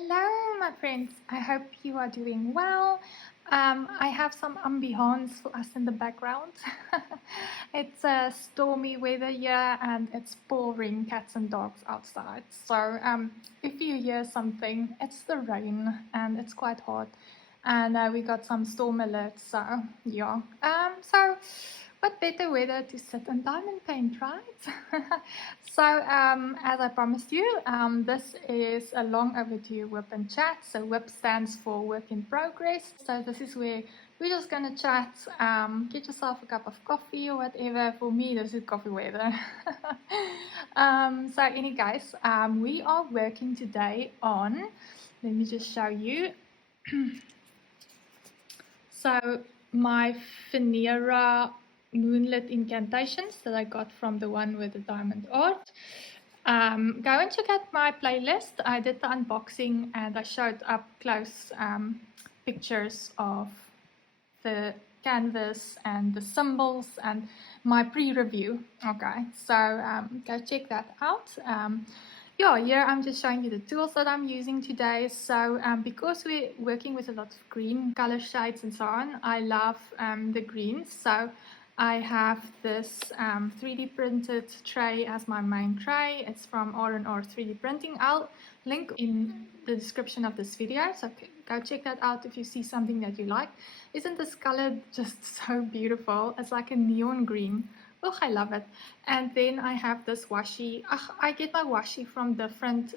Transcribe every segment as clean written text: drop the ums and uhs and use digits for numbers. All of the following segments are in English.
Hello, my friends. I hope you are doing well. I have some ambiance for us in the background. It's stormy weather here and it's pouring cats and dogs outside. So if you hear something, it's the rain and it's quite hot. And we got some storm alerts. So yeah. What better weather to sit and diamond paint, right? As I promised you, this is a long overdue WIP and chat. So WIP stands for work in progress. So this is where we're just gonna chat, get yourself a cup of coffee or whatever. For me, this is coffee weather. Anyway, guys, we are working today on, let me just show you. So my Venera moonlit incantations that I got from the one with the diamond art. Go and check out my playlist. I did the unboxing and I showed up close pictures of the canvas and the symbols and my pre-review. Okay, so go check that out. Here I'm just showing you the tools that I'm using today. So because we're working with a lot of green color shades and so on, I love the greens. So I have this 3D printed tray as my main tray. It's from R&R 3D Printing. I'll link in the description of this video, so go check that out if you see something that you like. Isn't this color just so beautiful? It's like a neon green. Oh, I love it. And then I have this washi. I get my washi from different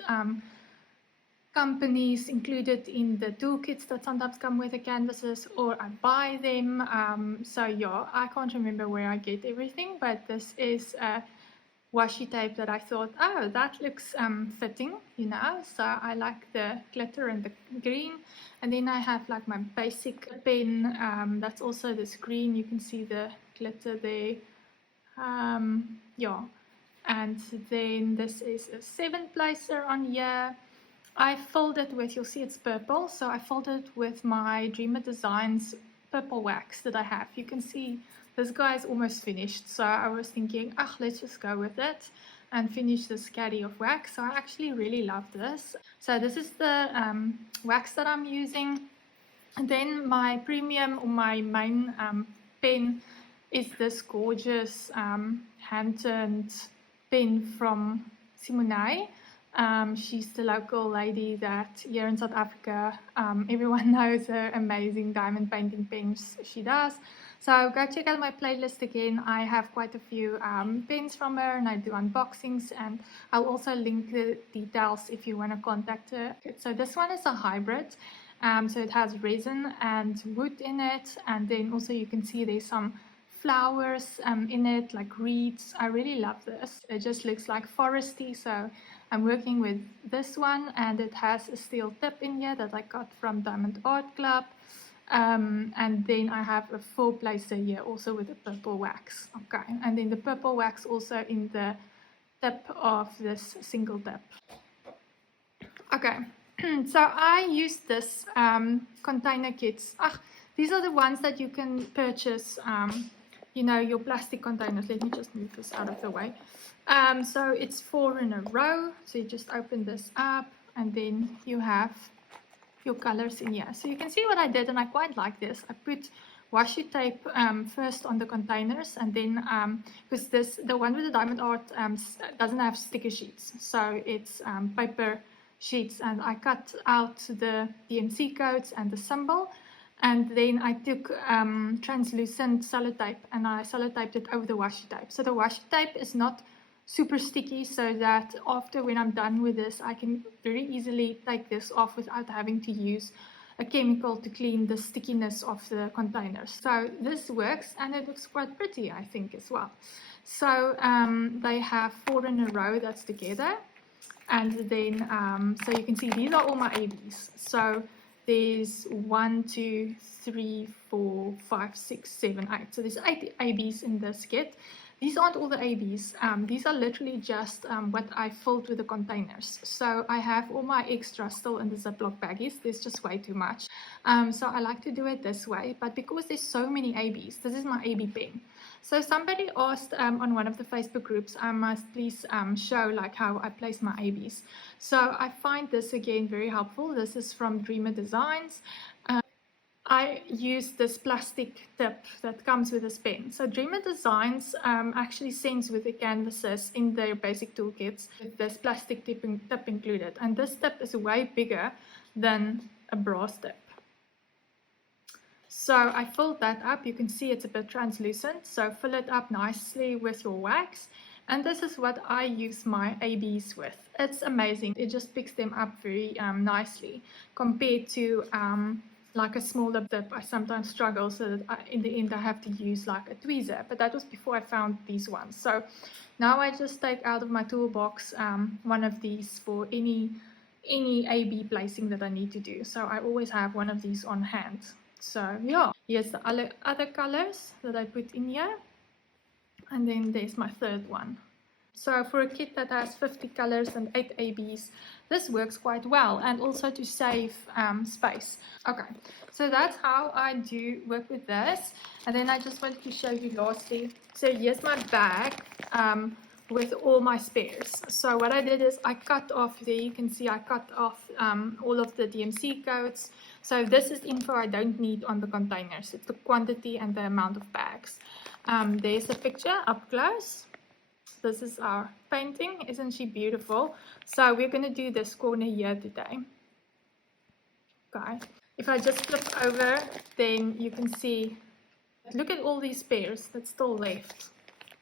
companies included in the toolkits that sometimes come with the canvases, or I buy them. I can't remember where I get everything, but this is a washi tape that I thought, oh, that looks fitting, So I like the glitter and the green. And then I have like my basic pen, that's also this green. You can see the glitter there. And then this is a 7-placer on here. I filled it with, you'll see it's purple, so I filled it with my Dreamer Designs purple wax that I have. You can see this guy is almost finished, so I was thinking, let's just go with it and finish this caddy of wax. So I actually really love this. So this is the wax that I'm using. And then my premium, or my main pen, is this gorgeous hand-turned pen from Simone. She's the local lady that here in South Africa, everyone knows her amazing diamond painting pens she does. So go check out my playlist again. I have quite a few pens from her and I do unboxings, and I'll also link the details if you want to contact her. So this one is a hybrid. So it has resin and wood in it, and then also you can see there's some flowers in it, like reeds. I really love this. It just looks like foresty, so I'm working with this one, and it has a steel tip in here that I got from Diamond Art Club. And then I have a 4-placer here also with a purple wax. Okay, and then the purple wax also in the tip of this single tip. Okay. So I used this container kits. These are the ones that you can purchase, your plastic containers. Let me just move this out of the way. So it's 4 in a row. So you just open this up and then you have your colors in here. So you can see what I did, and I quite like this. I put washi tape first on the containers, and then because the one with the diamond art doesn't have sticker sheets, so it's paper sheets, and I cut out the DMC codes and the symbol, and then I took translucent sellotape and I sellotaped it over the washi tape. So the washi tape is not super sticky, so that after, when I'm done with this, I can very easily take this off without having to use a chemical to clean the stickiness of the containers. So this works, and it looks quite pretty, I think, as well. So they have 4 in a row that's together. And then, so you can see these are all my ABs. So there's 1, 2, 3, 4, 5, 6, 7, 8. So there's 8 ABs in this kit. These aren't all the ABs. These are literally just what I filled with the containers. So I have all my extras still in the Ziploc baggies. There's just way too much. So I like to do it this way. But because there's so many ABs, this is my AB pen. So somebody asked on one of the Facebook groups, I must please show like how I place my ABs. So I find this again very helpful. This is from Dreamer Designs. I use this plastic tip that comes with this pen. So Dreamer Designs actually sends with the canvases in their basic toolkits with this plastic tip included. And this tip is way bigger than a brass tip. So I filled that up. You can see it's a bit translucent. So fill it up nicely with your wax. And this is what I use my ABs with. It's amazing. It just picks them up very nicely compared to like a smaller tip. I sometimes struggle, so that in the end I have to use like a tweezer, but that was before I found these ones. So now I just take out of my toolbox one of these for any AB placing that I need to do. So I always have one of these on hand. So yeah, here's the other colors that I put in here, and then there's my third one. So for a kit that has 50 colors and 8 ABs, this works quite well, and also to save space. Okay, so that's how I do work with this. And then I just wanted to show you lastly, so here's my bag with all my spares. So what I did is I cut off, there you can see I cut off all of the DMC codes. So this is info I don't need on the containers. It's the quantity and the amount of bags. There's a picture up close. This is our painting. Isn't she beautiful? So we're going to do this corner here today. Okay. If I just flip over, then you can see, look at all these spares that's still left.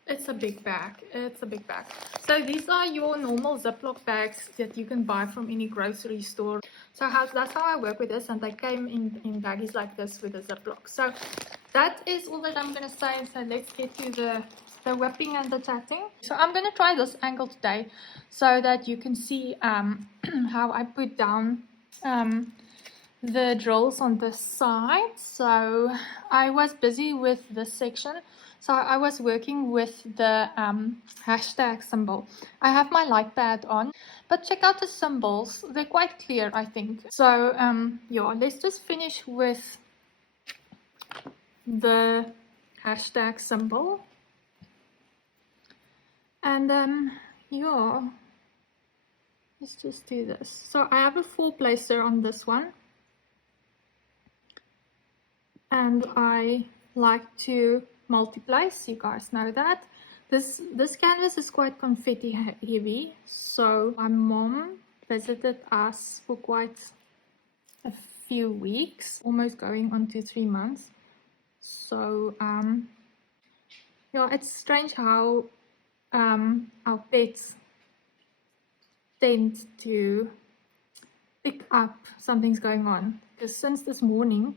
It's a big bag. It's a big bag. So these are your normal Ziploc bags that you can buy from any grocery store. So that's how I work with this, and they came in baggies like this with a Ziploc. So that is all that I'm going to say. So let's get to the whipping and the chatting. So I'm going to try this angle today so that you can see how I put down the drills on this side. So I was busy with this section. So I was working with the hashtag symbol. I have my light pad on, but check out the symbols. They're quite clear, I think. So yeah, let's just finish with the hashtag symbol. And yeah, let's just do this. So I have a 4-placer on this one, and I like to multi-place. You guys know that this canvas is quite confetti heavy. So my mom visited us for quite a few weeks, almost going on to 3 months. So yeah, it's strange how our pets tend to pick up something's going on, because since this morning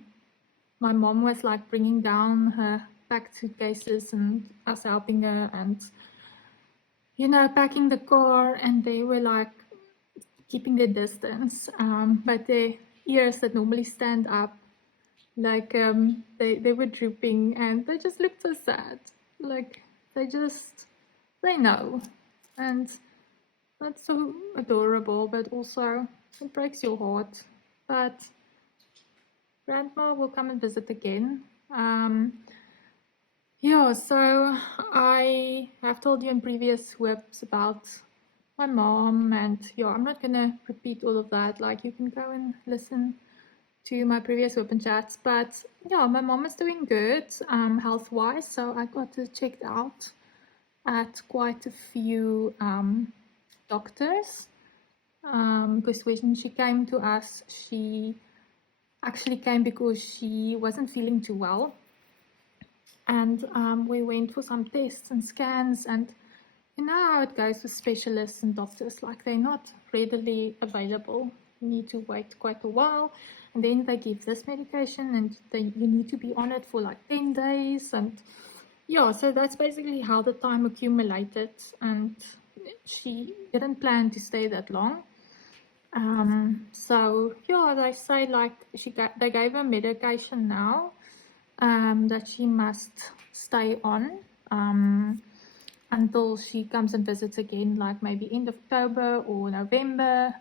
my mom was like bringing down her packed suitcases and us helping her, and you know, packing the car, and they were like keeping their distance, but their ears that normally stand up, like they were drooping, and they just looked so sad, like they know, and that's so adorable, but also it breaks your heart. But Grandma will come and visit again. Yeah, so I have told you in previous WIPs about my mom, and yeah, I'm not gonna repeat all of that. Like, you can go and listen to my previous WIP chats. But yeah, my mom is doing good health-wise, so I got her checked out at quite a few doctors, because when she came to us, she actually came because she wasn't feeling too well, and we went for some tests and scans, and you know how it goes with specialists and doctors, like they're not readily available. You need to wait quite a while, and then they give this medication, and you need to be on it for like 10 days, and yeah, so that's basically how the time accumulated, and she didn't plan to stay that long. So yeah, they say like they gave her medication now that she must stay on until she comes and visits again, like maybe end of October or November,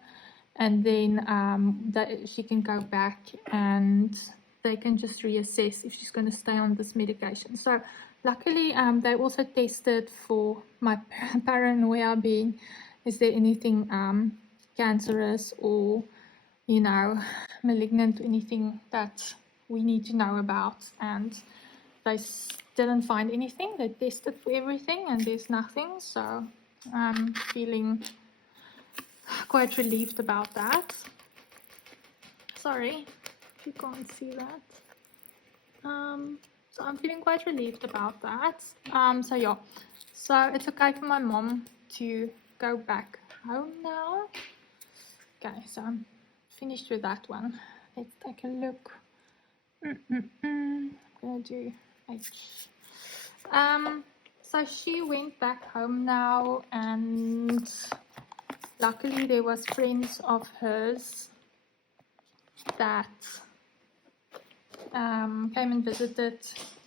and then she can go back and they can just reassess if she's going to stay on this medication. So luckily, they also tested for my paranoia being, is there anything cancerous or, you know, malignant, anything that we need to know about. And they didn't find anything. They tested for everything and there's nothing. So I'm feeling quite relieved about that. Sorry if you can't see that. So I'm feeling quite relieved about that. So yeah, so it's okay for my mom to go back home now. Okay, so I'm finished with that one. Let's take a look. I'm gonna do H. So she went back home now, and luckily there was friends of hers that came and visited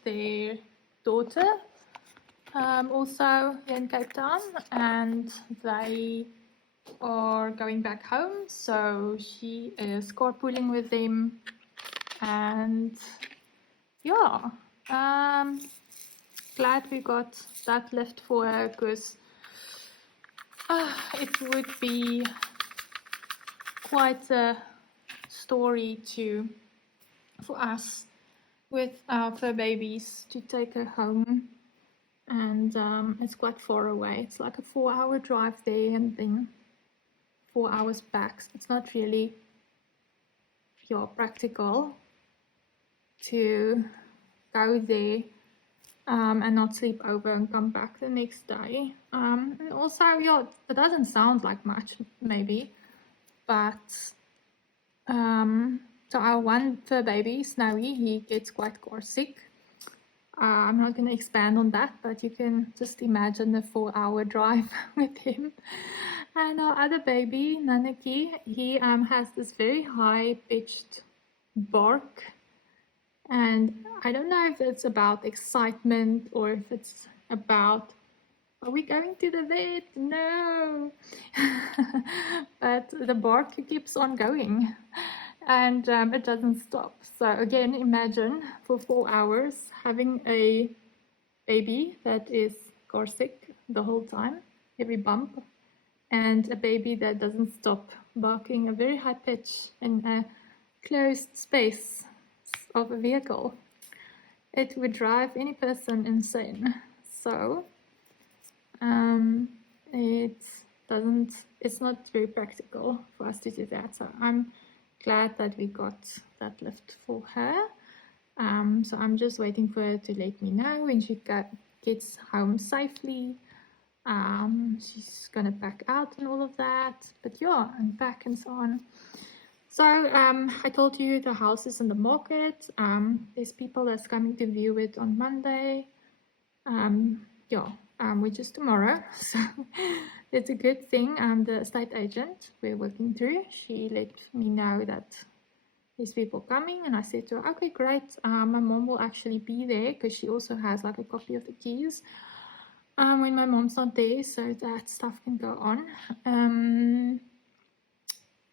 their daughter, also in Cape Town, and they are going back home. So she is carpooling with them, and yeah, glad we got that lift for her, because it would be quite a story for us with our fur babies to take her home, and it's quite far away. It's like a 4-hour drive there and then 4 hours back. It's not really practical to go there and not sleep over and come back the next day. And also, it doesn't sound like much, maybe, but so our one fur baby, Snowy, he gets quite car sick. I'm not going to expand on that, but you can just imagine the 4-hour drive with him. And our other baby, Nanaki, he has this very high-pitched bark. And I don't know if it's about excitement or if it's about, are we going to the vet? No. But the bark keeps on going, and it doesn't stop. So again, imagine for 4 hours having a baby that is car sick the whole time, every bump, and a baby that doesn't stop barking a very high pitch in a closed space of a vehicle. It would drive any person insane. So it's not very practical for us to do that. So I'm glad that we got that lift for her. So I'm just waiting for her to let me know when she gets home safely. She's gonna pack out and all of that, but yeah, unpack and so on. So I told you the house is in the market. There's people that's coming to view it on Monday. Which is tomorrow. So it's a good thing. The estate agent we're working through, she let me know that there's people coming, and I said to her, okay, great. My mom will actually be there because she also has like a copy of the keys when my mom's not there, so that stuff can go on.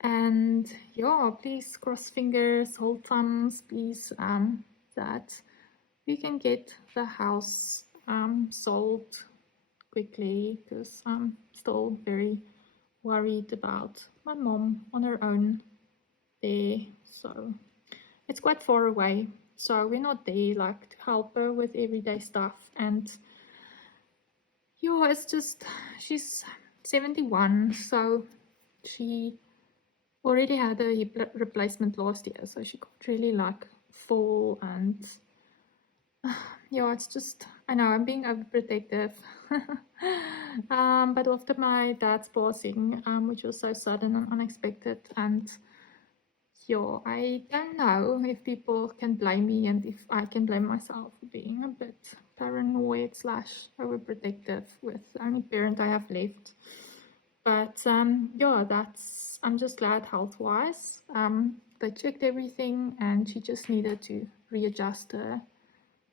And yeah, please cross fingers, hold thumbs, please, that we can get the house sold quickly, because I'm still very worried about my mom on her own there. So it's quite far away, so we're not there like to help her with everyday stuff. And yeah, it's just, she's 71, so she already had a hip replacement last year, so she got really like full, and yeah, it's just, I know I'm being overprotective. But after my dad's passing, which was so sudden and unexpected, and yeah, I don't know if people can blame me and if I can blame myself for being a bit paranoid / overprotective with the only parent I have left. But yeah, I'm just glad health-wise. They checked everything, and she just needed to readjust her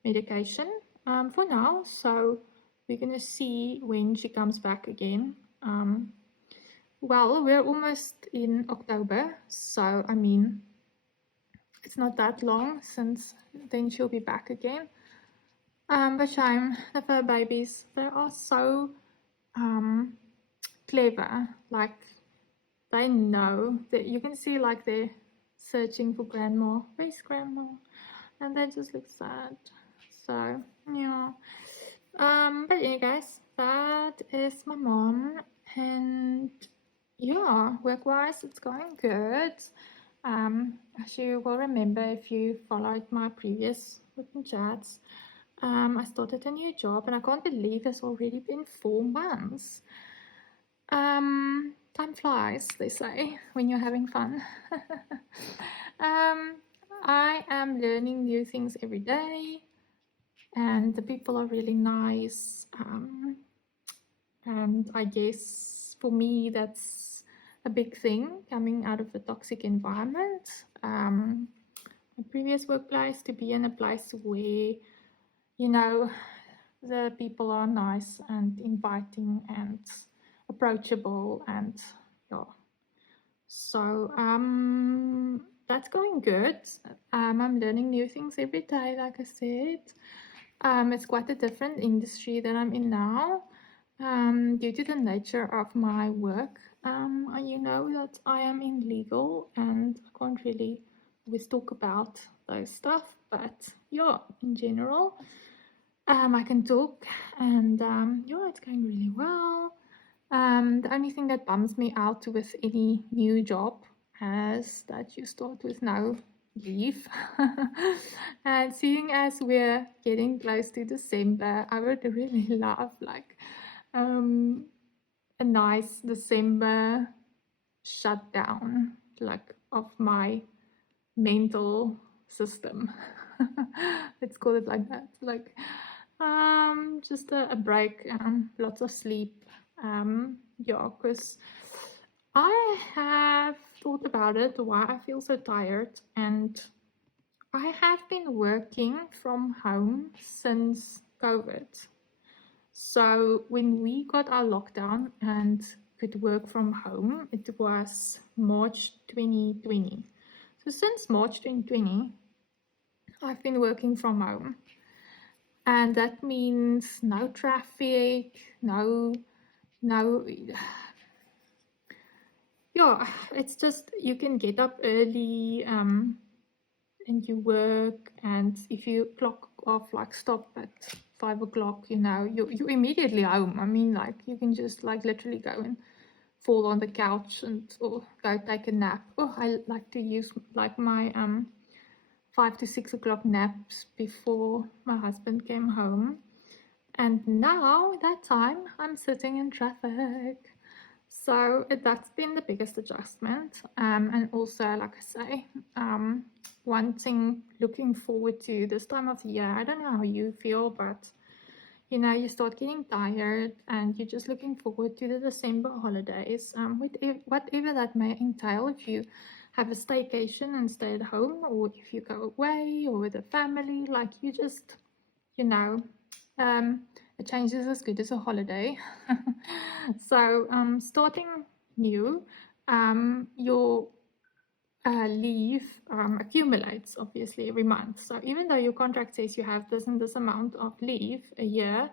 medication for now. So we're gonna see when she comes back again. Well, we're almost in October, so I mean, it's not that long since then she'll be back again. But shame, the fur babies, they are so clever. Like, they know that you can see like they're searching for grandma. Where's grandma? And they just look sad. So yeah. But yeah, guys, that is my mom, and yeah, work-wise, it's going good. As you will remember if you followed my previous WIP chats, I started a new job, and I can't believe it's already been 4 months. Time flies, they say, when you're having fun. I am learning new things every day, and the people are really nice. And I guess for me, that's a big thing coming out of a toxic environment. My previous workplace, to be in a place where, you know, the people are nice and inviting and approachable, and yeah. So that's going good. I'm learning new things every day, like I said. It's quite a different industry that I'm in now, due to the nature of my work. You know that I am in legal, and I can't really always talk about those stuff, but yeah, in general, I can talk, and yeah, it's going really well. The only thing that bums me out with any new job is that you start with no leave. And seeing as we're getting close to December, I would really love like a nice December shutdown, like of my mental system. Let's call it like that. Like just a break, lots of sleep. Yeah, because I have thought about it, why I feel so tired, and I have been working from home since COVID. So when we got our lockdown and could work from home, it was March 2020. So since March 2020, I've been working from home. And that means no traffic, no, yeah, it's just you can get up early, and you work, and if you clock off, like stop at 5 o'clock, you know, you're immediately home. I mean, like you can just like literally go and fall on the couch or go take a nap. Oh, I like to use like my 5 to 6 o'clock naps before my husband came home. And now that time I'm sitting in traffic. So that's been the biggest adjustment. And also, like I say, looking forward to this time of the year. I don't know how you feel, but you know, you start getting tired and you're just looking forward to the December holidays, whatever that may entail. If you have a staycation and stay at home, or if you go away or with a family, like you just, you know, a change is as good as a holiday. So starting new, your leave accumulates obviously every month. So even though your contract says you have this and this amount of leave a year,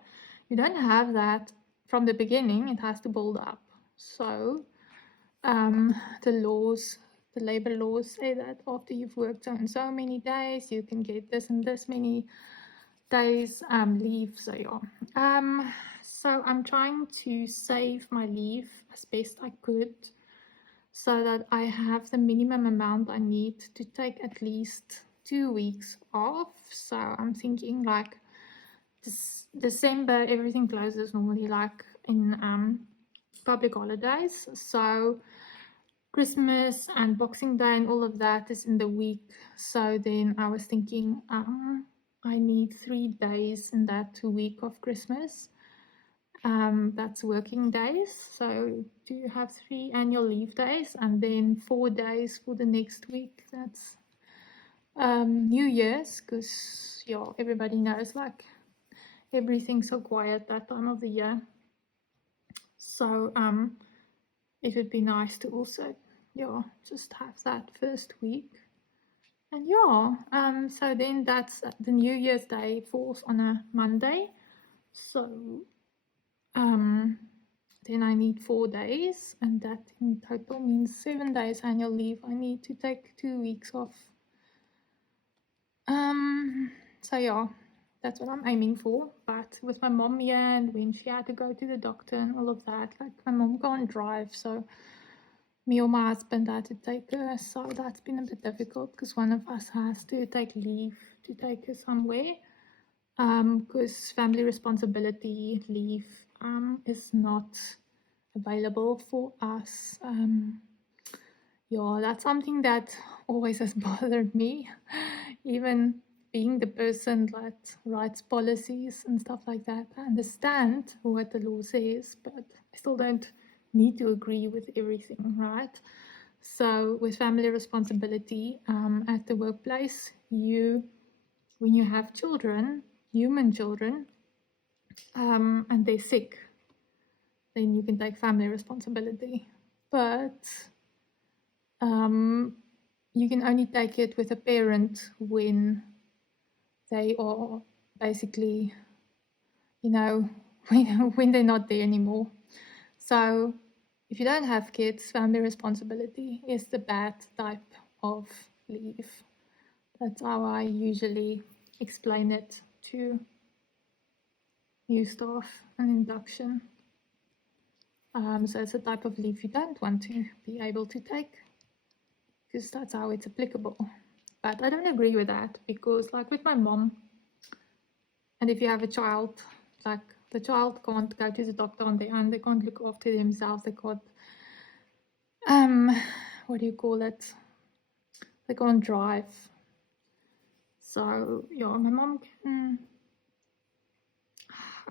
you don't have that from the beginning. It has to build up. So the labor laws say that after you've worked so many days, you can get this and this many days leave. So yeah, so I'm trying to save my leave as best I could, so that I have the minimum amount I need to take at least 2 weeks off. So I'm thinking like December, everything closes normally, like in public holidays. So Christmas and Boxing Day and all of that is in the week. So then I was thinking I need 3 days in that week of Christmas. That's working days. So do you have 3 annual leave days and then 4 days for the next week? That's New Year's, because yeah, everybody knows like everything's so quiet that time of the year. So it would be nice to also just have that first week. And yeah, so then that's the New Year's Day falls on a Monday. So then I need 4 days, and that in total means 7 days annual leave. I need to take 2 weeks off. So yeah, that's what I'm aiming for. But with my mom here, and when she had to go to the doctor and all of that, like my mom can't drive, so me or my husband had to take her. So that's been a bit difficult because one of us has to take leave to take her somewhere. Because family responsibility leave is not available for us. Yeah, that's something that always has bothered me. Even being the person that writes policies and stuff like that, I understand what the law says, but I still don't need to agree with everything, right? So with family responsibility at the workplace, when you have children, human children, and they're sick, then you can take family responsibility. But you can only take it with a parent when they are basically, when they're not there anymore. So if you don't have kids, family responsibility is the bad type of leave. That's how I usually explain it to new staff and induction. So it's a type of leave you don't want to be able to take, because that's how it's applicable. But I don't agree with that, because like with my mom, and if you have a child, like the child can't go to the doctor on their own, they can't look after themselves, they can't, what do you call it? They can't drive. So yeah, my mom can,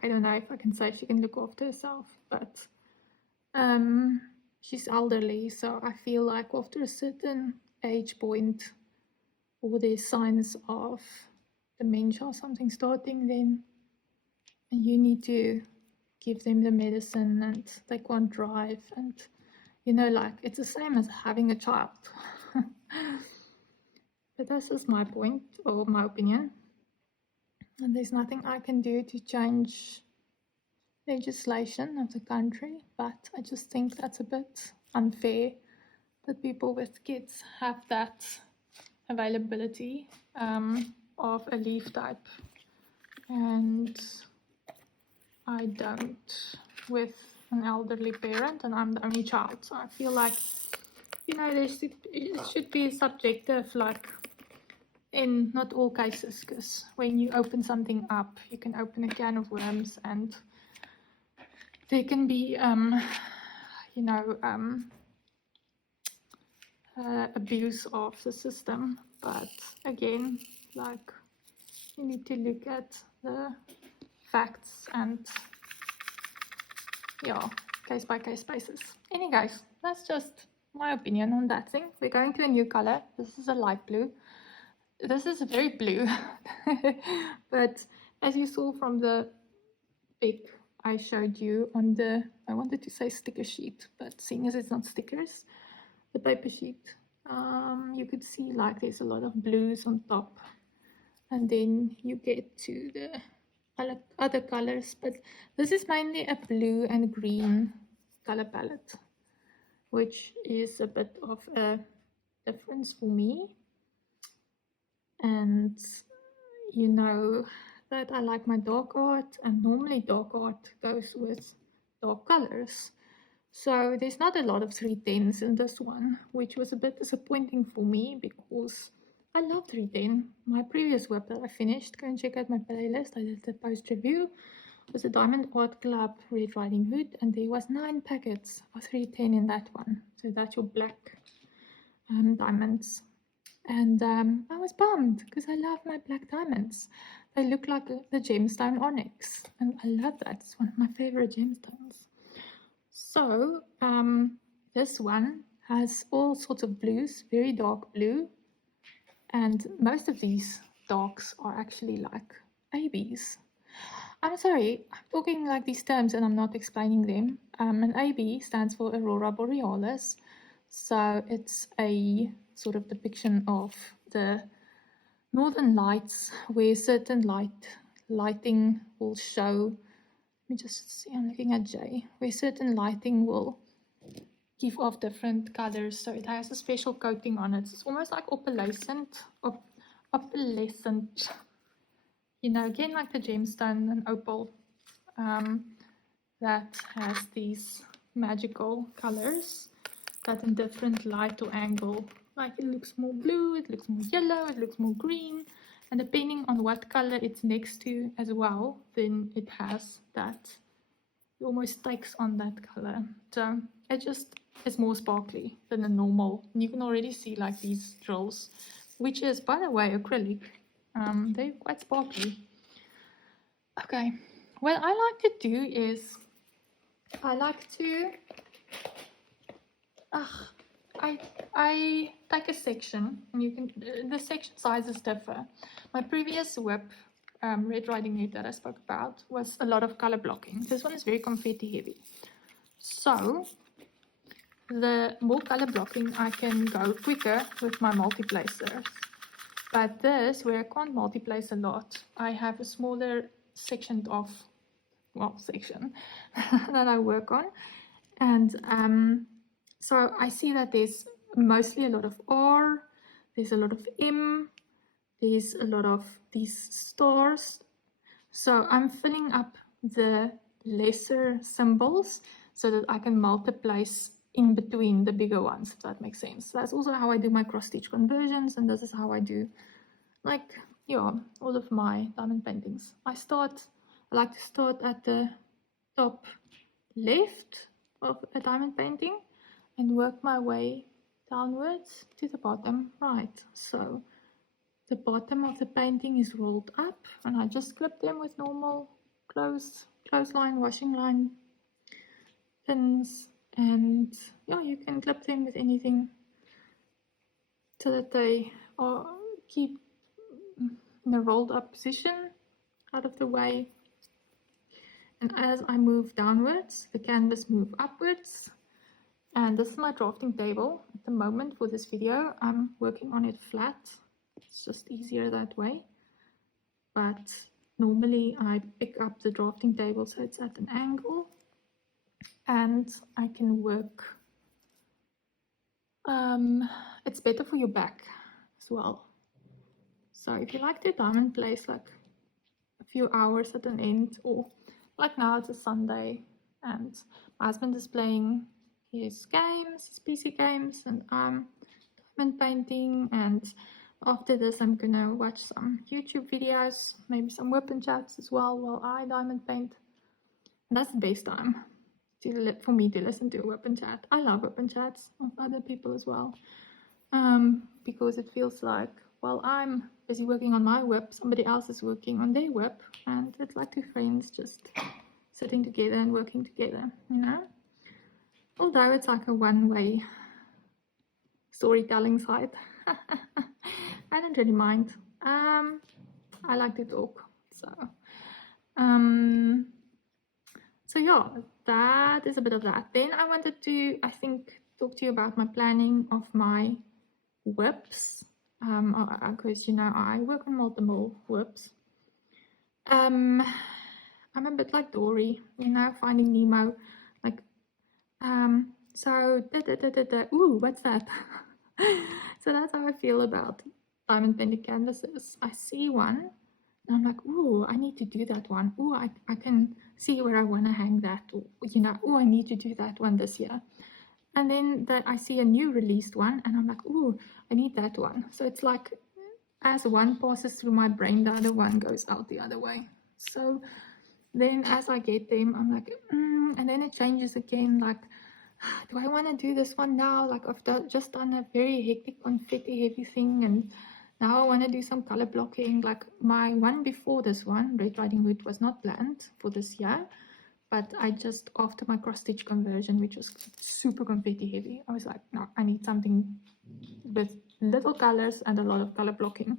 I don't know if I can say she can look after herself, but she's elderly, so I feel like after a certain age point, or there's signs of dementia or something starting, then you need to give them the medicine, and they can't drive, and like it's the same as having a child. But this is my point, or my opinion, and there's nothing I can do to change legislation of the country, but I just think that's a bit unfair that people with kids have that availability of a leave type, and I don't, with an elderly parent, and I'm the only child. So I feel like, it should be subjective, like in not all cases, because when you open something up, you can open a can of worms, and there can be, abuse of the system. But again, like, you need to look at the facts and, case by case basis. Anyway, guys, that's just my opinion on that thing. We're going to a new color. This is a light blue. This is very blue. But as you saw from the pic I showed you on the, I wanted to say sticker sheet, but seeing as it's not stickers, the paper sheet, you could see like there's a lot of blues on top, and then you get to the other colors, but this is mainly a blue and green color palette, which is a bit of a difference for me. And you know that I like my dark art, and normally dark art goes with dark colors. So there's not a lot of 310s in this one, which was a bit disappointing for me, because I love 310. My previous WIP that I finished, go and check out my playlist, I did the post review, was a Diamond Art Club Red Riding Hood, and there was 9 packets of 310 in that one. So that's your black diamonds. And I was bummed, because I love my black diamonds. They look like the gemstone onyx, and I love that. It's one of my favorite gemstones. So this one has all sorts of blues, very dark blue, and most of these darks are actually like ABs. I'm sorry, I'm talking like these terms and I'm not explaining them. An AB stands for Aurora Borealis, so it's a sort of depiction of the northern lights, where certain lighting will show. Let me just see, I'm looking at J, where certain lighting will give off different colors, so it has a special coating on it. It's almost like opalescent, opalescent, you know, again like the gemstone and opal, that has these magical colors that in different light or angle, like it looks more blue, it looks more yellow, it looks more green, and depending on what color it's next to as well, then it has that, it almost takes on that color. So it just is more sparkly than a normal. And you can already see like these drills, which is, by the way, acrylic. They're quite sparkly. Okay, what I like to do is I like to I take a section, and you can, the section sizes differ. My previous WIP Red Riding Hood that I spoke about was a lot of color blocking. This one is very confetti heavy, so the more color blocking I can go quicker with my multiplacers. But this, where I can't multiplace a lot, I have a smaller section of, well, section that I work on, and so I see that there's mostly a lot of R, there's a lot of M, there's a lot of these stars. So I'm filling up the lesser symbols so that I can multiplice in between the bigger ones, if that makes sense. That's also how I do my cross-stitch conversions, and this is how I do, like, yeah, all of my diamond paintings. I like to start at the top left of a diamond painting and work my way downwards to the bottom right. So the bottom of the painting is rolled up, and I just clip them with normal clothesline, washing line pins, and yeah, you can clip them with anything so that they are keep in a rolled up position out of the way. And as I move downwards, the canvas move upwards. And this is my drafting table. At the moment for this video, I'm working on it flat. It's just easier that way. But normally I pick up the drafting table so it's at an angle. And I can work. It's better for your back as well. So if you like to diamond place like a few hours at an end, or like now it's a Sunday and my husband is playing his games, his PC games, and I'm diamond painting, and after this I'm gonna watch some YouTube videos, maybe some WIP chats as well while I diamond paint. And that's the best time for me to listen to a WIP chat. I love WIP chats of other people as well, because it feels like while I'm busy working on my WIP, somebody else is working on their WIP, and it's like two friends just sitting together and working together, you know? Although it's like a one-way storytelling site. I don't really mind. I like to talk, so yeah, that is a bit of that. Then I wanted to, I think, talk to you about my planning of my WIPs, because, you know, I work on multiple WIPs. I'm a bit like Dory, you know, Finding Nemo, like, so ooh, what's that? So that's how I feel about diamond painted canvases. I see one and I'm like, ooh, I need to do that one. Ooh, I can see where I want to hang that, or, you know, ooh, I need to do that one this year. And then I see a new released one and I'm like, ooh, I need that one. So it's like, as one passes through my brain, the other one goes out the other way. So then as I get them, I'm like, and then it changes again, like, do I want to do this one now? Like, I've just done a very hectic confetti heavy thing, and now I want to do some color blocking. Like, my one before this one, Red Riding Hood, was not planned for this year, but I just, after my cross-stitch conversion, which was super confetti heavy, I was like, no, I need something with little colors and a lot of color blocking.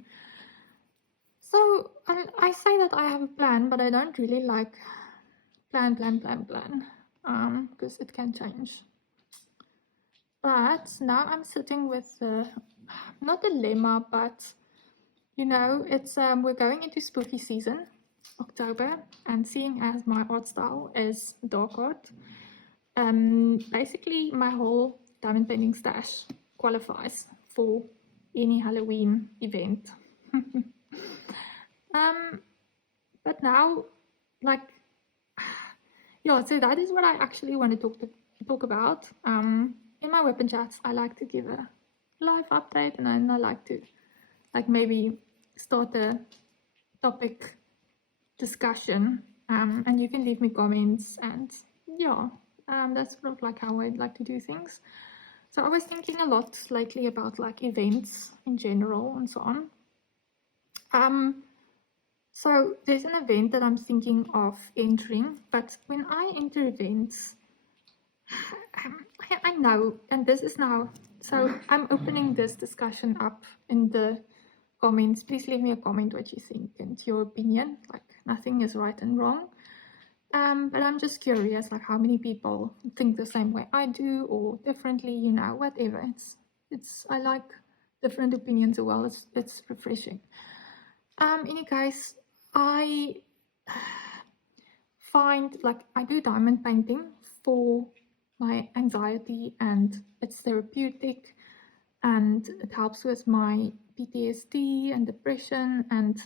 So I say that I have a plan, but I don't really like plan, because it can change. But now I'm sitting with the not dilemma, but you know, it's we're going into spooky season, October, and seeing as my art style is dark art, basically my whole diamond painting stash qualifies for any Halloween event. But now, like, yeah, so that is what I actually want to talk about. In my WIP chats, I like to give a live update, and then I like to, like, maybe start a topic discussion, and you can leave me comments, and yeah, that's sort of like how I'd like to do things. So I was thinking a lot lately about like events in general and so on. So there's an event that I'm thinking of entering, but when I enter events, I know, and this is now, so I'm opening this discussion up in the comments. Please leave me a comment what you think and your opinion. Like, nothing is right and wrong. But I'm just curious, like, how many people think the same way I do, or differently, you know, whatever. I like different opinions as well. It's refreshing. Any case, I find, like, I do diamond painting for my anxiety, and it's therapeutic, and it helps with my PTSD and depression. And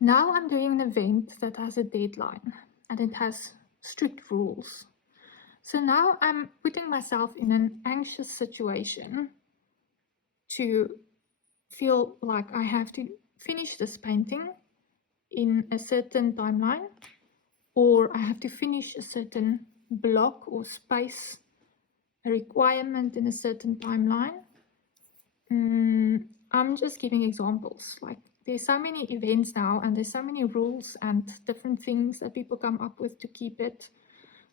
now I'm doing an event that has a deadline, and it has strict rules. So now I'm putting myself in an anxious situation to feel like I have to finish this painting in a certain timeline, or I have to finish a certain block or space, a requirement in a certain timeline. I'm just giving examples. Like, there's so many events now, and there's so many rules and different things that people come up with to keep it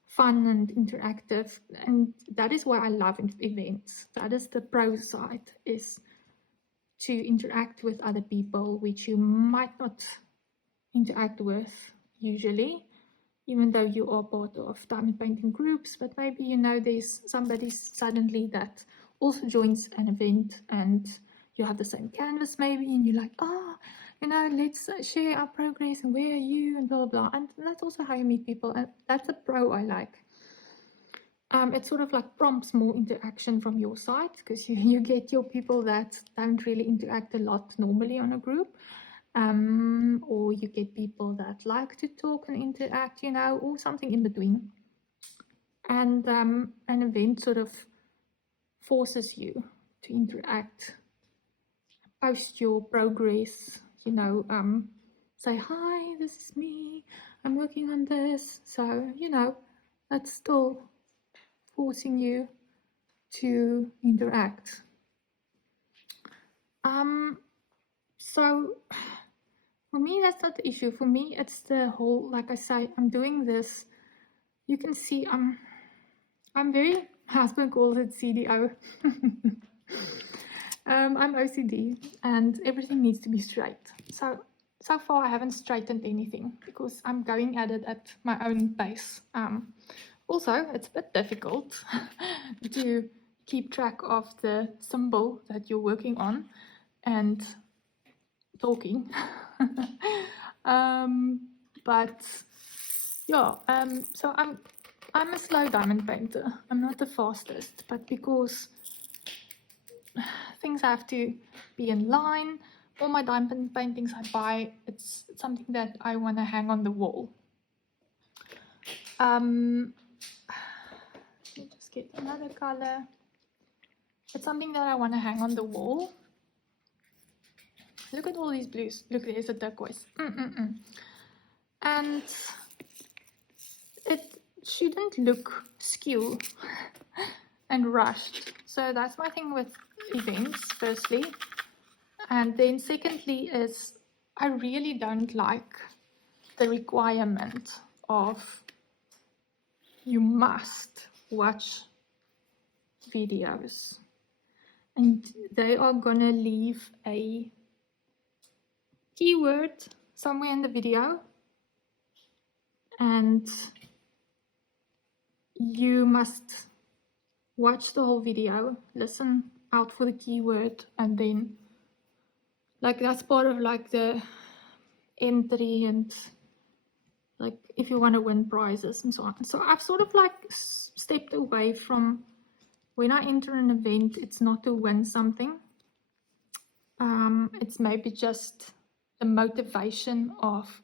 fun and interactive. And that is why I love events. That is the pro side, is to interact with other people, which you might not interact with usually, even though you are part of diamond painting groups. But maybe, you know, there's somebody suddenly that also joins an event, and you have the same canvas maybe, and you're like, oh, you know, let's share our progress, and where are you, and blah, blah, blah. And that's also how you meet people, and that's a pro I like. It sort of like prompts more interaction from your side, because you get your people that don't really interact a lot normally on a group, or you get people that like to talk and interact, you know, or something in between. And an event sort of forces you to interact, post your progress, you know, say, hi, this is me, I'm working on this. So, you know, that's still forcing you to interact. So for me, that's not the issue. For me, it's the whole, like I say, I'm doing this. You can see I'm very, my husband calls it CDO. I'm OCD, and everything needs to be straight. So far I haven't straightened anything, because I'm going at it at my own pace. Also, it's a bit difficult to keep track of the symbol that you're working on and talking. But yeah, so I'm a slow diamond painter. I'm not the fastest, but because things have to be in line, all my diamond paintings I buy, it's something that I want to hang on the wall. Let me just get another color. It's something that I want to hang on the wall. Look at all these blues. Look, there's a turquoise. And it shouldn't look skew and rushed. So that's my thing with events, firstly. And then secondly is, I really don't like the requirement of you must watch videos, and they are gonna leave a keyword somewhere in the video, and you must watch the whole video, listen out for the keyword, and then like that's part of like the entry and like if you want to win prizes and so on. So I've sort of like stepped away from when I enter an event, it's not to win something. It's maybe just the motivation of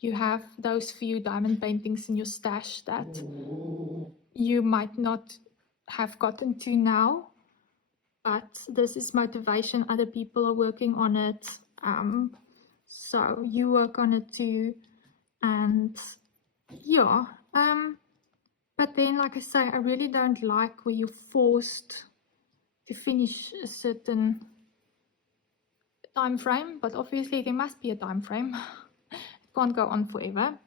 you have those few diamond paintings in your stash that you might not have gotten to now, but this is motivation. Other people are working on it, so you work on it too. And yeah, but then like I say, I really don't like where you're forced to finish a certain time frame, but obviously there must be a time frame. It can't go on forever.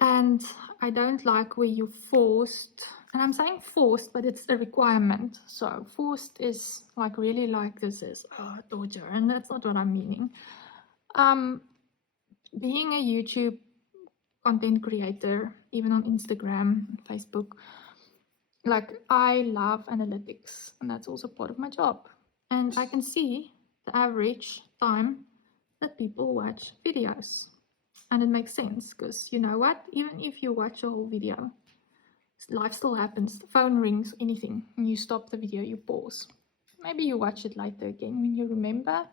And I don't like where you're forced, and I'm saying forced, but it's a requirement. So forced is like really like this is torture, and that's not what I'm meaning. Being a YouTube content creator, even on Instagram, Facebook, like I love analytics, and that's also part of my job. And I can see the average time that people watch videos. And it makes sense because you know what? Even if you watch a whole video, life still happens. The phone rings, anything, and you stop the video, you pause. Maybe you watch it later again when you remember,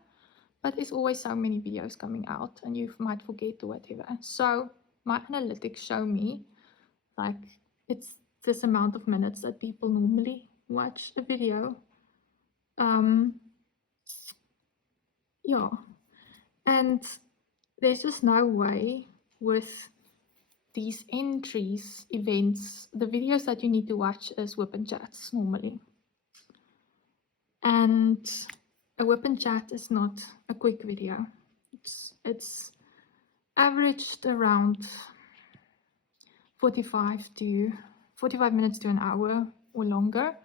but there's always so many videos coming out and you might forget or whatever. So my analytics show me like it's this amount of minutes that people normally watch a video. Yeah, and there's just no way with these entries, events, the videos that you need to watch is WIP chats normally. And a WIP chat is not a quick video. It's averaged around 45 minutes to an hour or longer.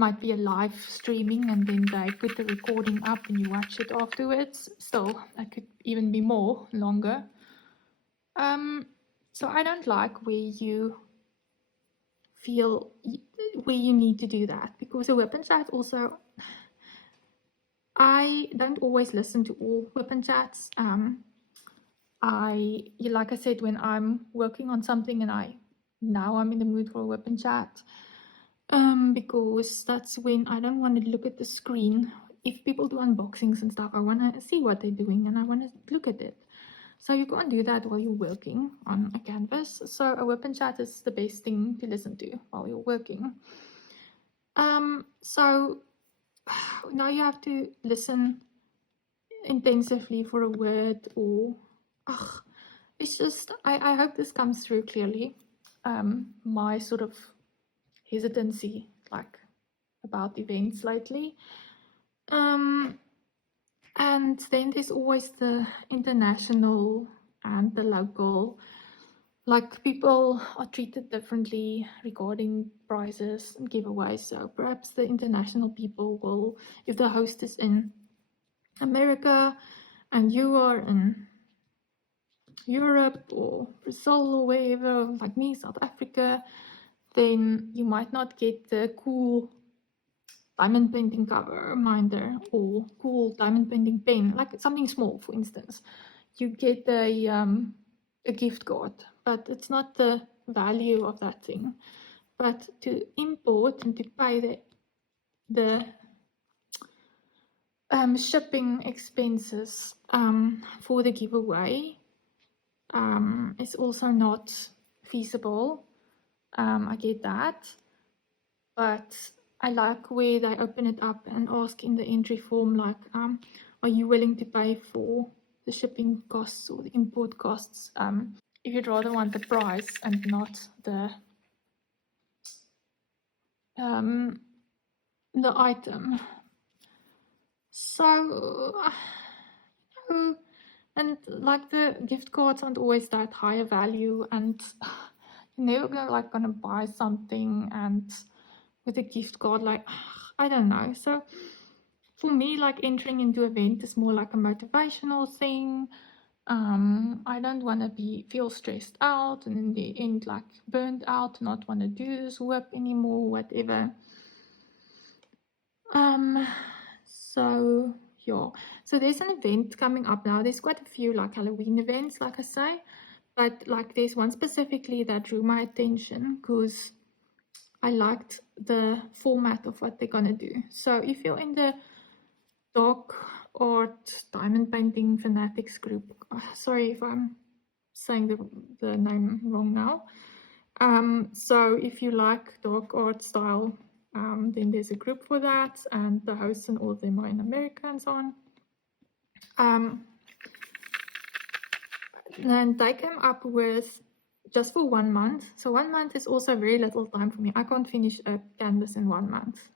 Might be a live streaming and then they put the recording up and you watch it afterwards. Still, that could even be more longer. So I don't like where you feel where you need to do that, because a WIP chat also, I don't always listen to all WIP chats. Like I said, when I'm working on something and now I'm in the mood for a WIP chat, because that's when I don't want to look at the screen. If people do unboxings and stuff, I want to see what they're doing and I want to look at it. So you can't do that while you're working on a canvas. So a WIP chat is the best thing to listen to while you're working. So now you have to listen intensively for a word or it's just I hope this comes through clearly. My sort of hesitancy like about events lately. And then there's always the international and the local. Like people are treated differently regarding prizes and giveaways. So perhaps the international people will, if the host is in America and you are in Europe or Brazil or wherever, like me, South Africa, then you might not get the cool diamond painting cover reminder or cool diamond painting pen, like something small, for instance. You get a gift card, but it's not the value of that thing. But to import and to pay the shipping expenses for the giveaway is also not feasible. I get that, but I like where they open it up and ask in the entry form, like, are you willing to pay for the shipping costs or the import costs? If you'd rather want the price and not the item. So, and like the gift cards aren't always that high a value, and you're never gonna buy something and with a gift card, like I don't know. So for me, like entering into an event is more like a motivational thing. I don't want to feel stressed out and in the end like burned out, not want to do this work anymore, whatever. So yeah, so there's an event coming up now. There's quite a few like Halloween events, like I say, but like there's one specifically that drew my attention because I liked the format of what they're gonna do. So if you're in the dark art diamond painting fanatics group, sorry if I'm saying the name wrong now. So if you like dark art style, then there's a group for that, and the hosts and all of them are in America and so on. And they came up with just for 1 month. So 1 month is also very little time for me. I can't finish a canvas in 1 month.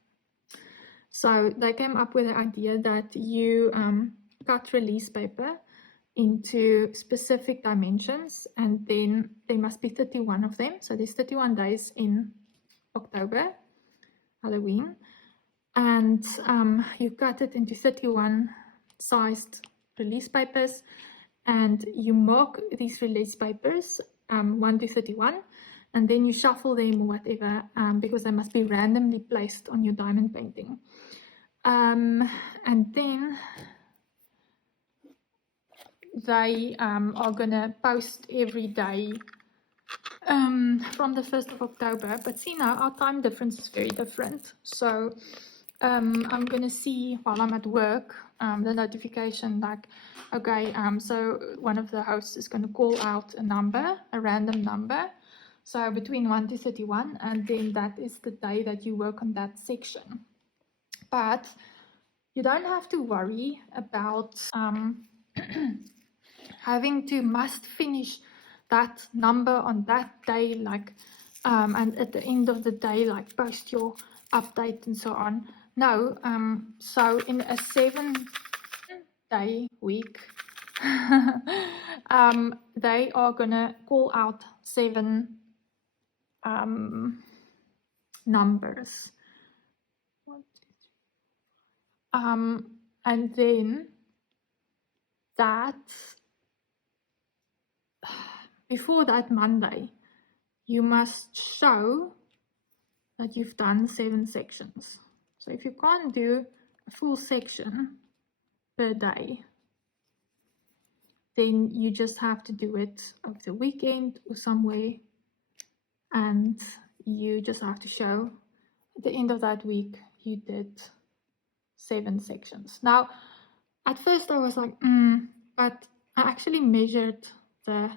So they came up with the idea that you cut release paper into specific dimensions, and then there must be 31 of them. So there's 31 days in October, Halloween, and you cut it into 31 sized release papers, and you mark these release papers 1 to 31, and then you shuffle them or whatever, because they must be randomly placed on your diamond painting. And then they are gonna post every day from the 1st of October. But see, now our time difference is very different. So I'm gonna see while I'm at work the notification like, okay, so one of the hosts is gonna call out a number, a random number. So between 1 to 31, and then that is the day that you work on that section. But you don't have to worry about having to must finish that number on that day, like and at the end of the day, like post your update and so on. No, so in a 7-day week, they are gonna call out 7 numbers. And then that before that Monday, you must show that you've done 7 sections. So if you can't do a full section per day, then you just have to do it over the weekend or somewhere, and you just have to show at the end of that week you did 7 sections. Now, at first I was like, but I actually measured the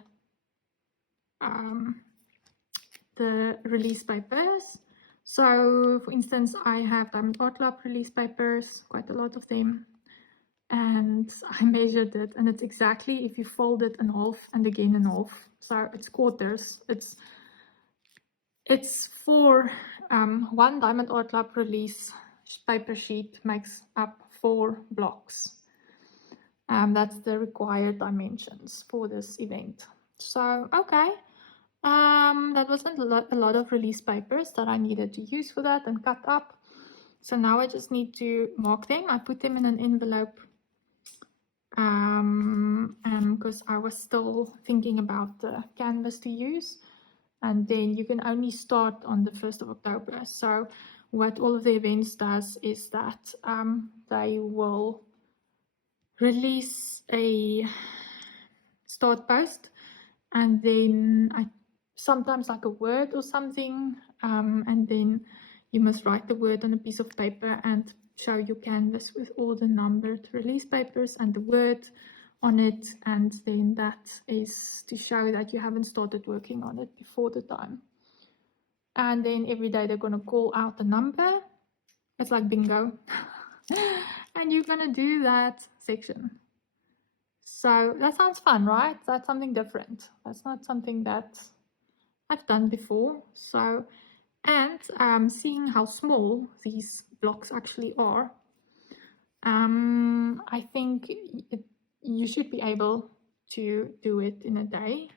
release papers. So, for instance, I have Diamond Art Lab release papers, quite a lot of them, and I measured it, and it's exactly if you fold it in half and again in half. So it's quarters. It's for one Diamond Art Lab release paper sheet makes up 4 blocks. That's the required dimensions for this event. So, okay. That wasn't a lot of release papers that I needed to use for that and cut up. So now I just need to mark them. I put them in an envelope because I was still thinking about the canvas to use. And then you can only start on the 1st of October. So what all of the events does is that they will release a start post, and then sometimes like a word or something, and then you must write the word on a piece of paper and show your canvas with all the numbered release papers and the word on it, and then that is to show that you haven't started working on it before the time. And then every day they're going to call out a number. It's like bingo. And you're going to do that section. So that sounds fun, right? That's something different. That's not something that I've done before. So, and seeing how small these blocks actually are, I think you should be able to do it in a day,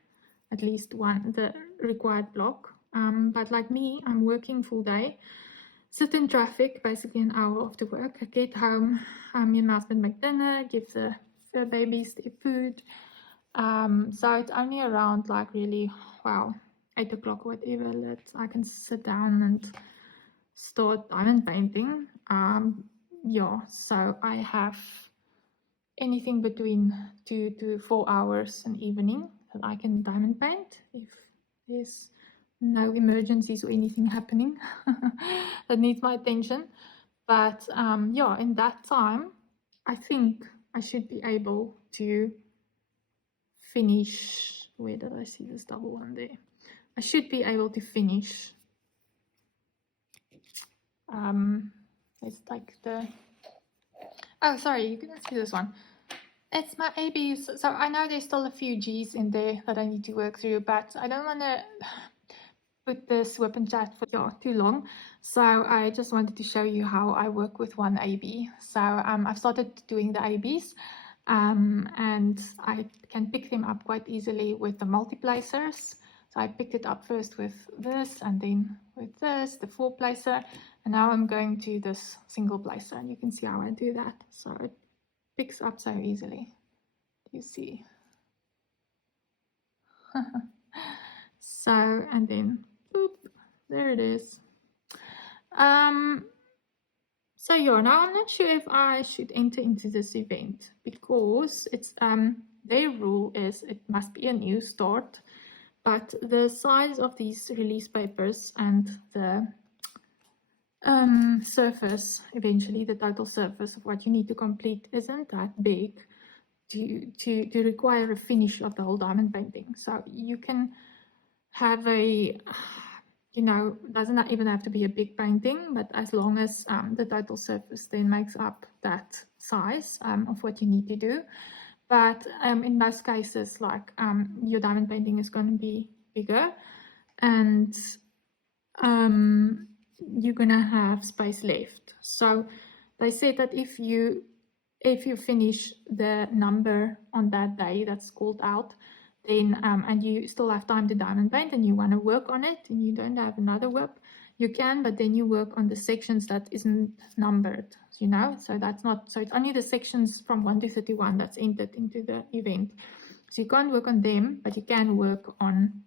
at least one, the required block. But like me, I'm working full day, sit in traffic, basically an hour after work. I get home, me and my husband make dinner, give the babies their food. So it's only around like really, 8 o'clock or whatever that I can sit down and start diamond painting. Yeah, so I have anything between 2 to 4 hours an evening that I can diamond paint if there's no emergencies or anything happening that needs my attention. But yeah, in that time, I think I should be able to finish. Where did I see this double one there? I should be able to finish. Let's take the. Oh, sorry, you couldn't see this one. It's my ABs. So I know there's still a few G's in there that I need to work through, but I don't want to put this WIP Chat for too long. So I just wanted to show you how I work with one AB. So I've started doing the ABs, and I can pick them up quite easily with the multi-placers. So I picked it up first with this, and then with this, the 4-placer, and now I'm going to this single placer, and you can see how I do that. So it picks up so easily. You see. So, and then boop, there it is. So yeah, now I'm not sure if I should enter into this event because it's their rule is it must be a new start, but the size of these release papers and the surface, eventually the total surface of what you need to complete isn't that big to require a finish of the whole diamond painting. So you can have a, you know, doesn't even have to be a big painting, but as long as the total surface then makes up that size of what you need to do. But in most cases, like your diamond painting is going to be bigger, and you're going to have space left. So they said that if you finish the number on that day that's called out, then and you still have time to diamond paint and you want to work on it and you don't have another WIP, you can, but then you work on the sections that isn't numbered, you know, so that's not, so it's only the sections from 1 to 31 that's entered into the event. So you can't work on them, but you can work on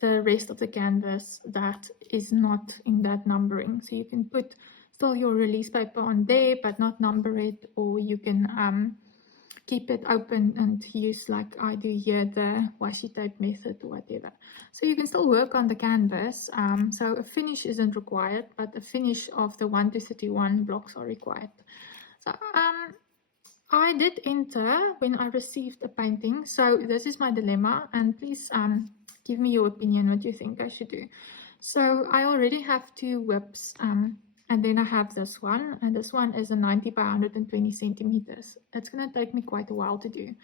the rest of the canvas that is not in that numbering. So you can put still your release paper on there but not number it, or you can keep it open and use, like I do here, the washi tape method or whatever. So you can still work on the canvas. So a finish isn't required, but a finish of the 1 to 31 blocks are required. So I did enter when I received a painting. So this is my dilemma, and please give me your opinion, what you think I should do. So I already have 2 WIPs, and then I have this one, and this one is a 90 by 120 centimeters. It's going to take me quite a while to do.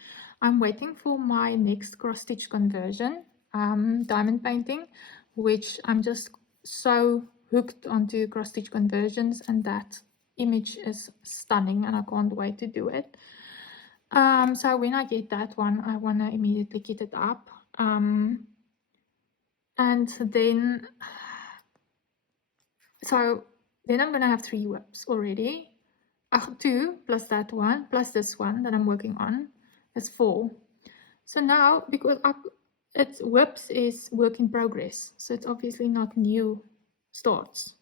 I'm waiting for my next cross-stitch conversion diamond painting, which I'm just so hooked onto cross-stitch conversions, and that image is stunning and I can't wait to do it. So when I get that one, I want to immediately get it up. And then, so then I'm going to have 3 WIPs already. 2 plus that one, plus this one that I'm working on, is 4. So now, because it's WIPs is work in progress, so it's obviously not new starts.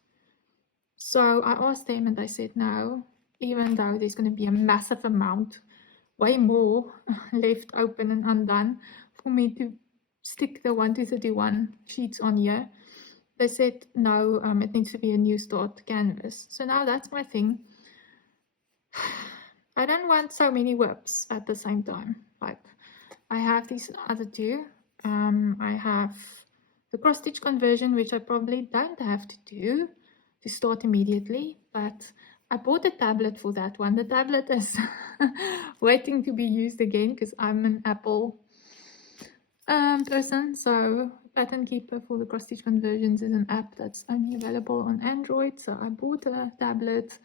So I asked them and they said no, even though there's going to be a massive amount, way more left open and undone for me to stick the 1 to 31 sheets on here. They said no, it needs to be a new start canvas. So now that's my thing. I don't want so many WIPs at the same time. Like I have these other 2. I have the cross stitch conversion, which I probably don't have to do to start immediately, but I bought a tablet for that one. The tablet is waiting to be used again because I'm an Apple person. So Pattern Keeper for the cross stitch conversions is an app that's only available on Android. So I bought a tablet,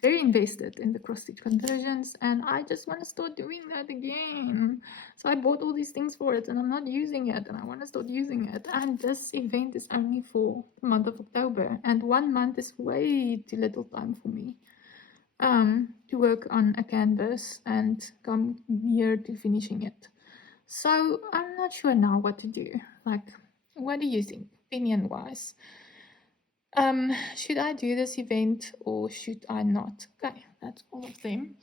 very invested in the cross stitch conversions, and I just want to start doing that again. So I bought all these things for it and I'm not using it, and I want to start using it. And this event is only for the month of October, and 1 month is way too little time for me to work on a canvas and come near to finishing it. So I'm not sure now what to do. Like, what do you think, opinion wise? Should I do this event or should I not? Okay, that's all of them.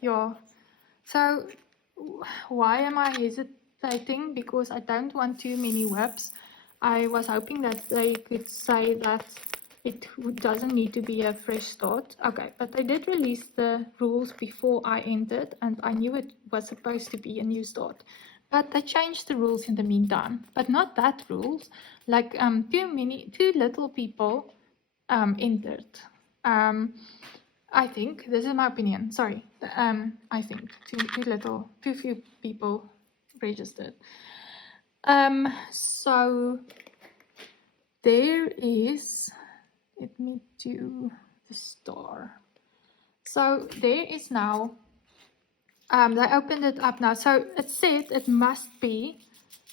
Yeah. So why am I hesitating? Because I don't want too many WIPs. I was hoping that they could say that it doesn't need to be a fresh start. Okay, but they did release the rules before I entered, and I knew it was supposed to be a new start. But they changed the rules in the meantime. But not that rules. Like too little people entered. I think this is my opinion. Sorry. I think too few people registered. So there is. Let me do the star. So there is now. They opened it up now. So it said it must be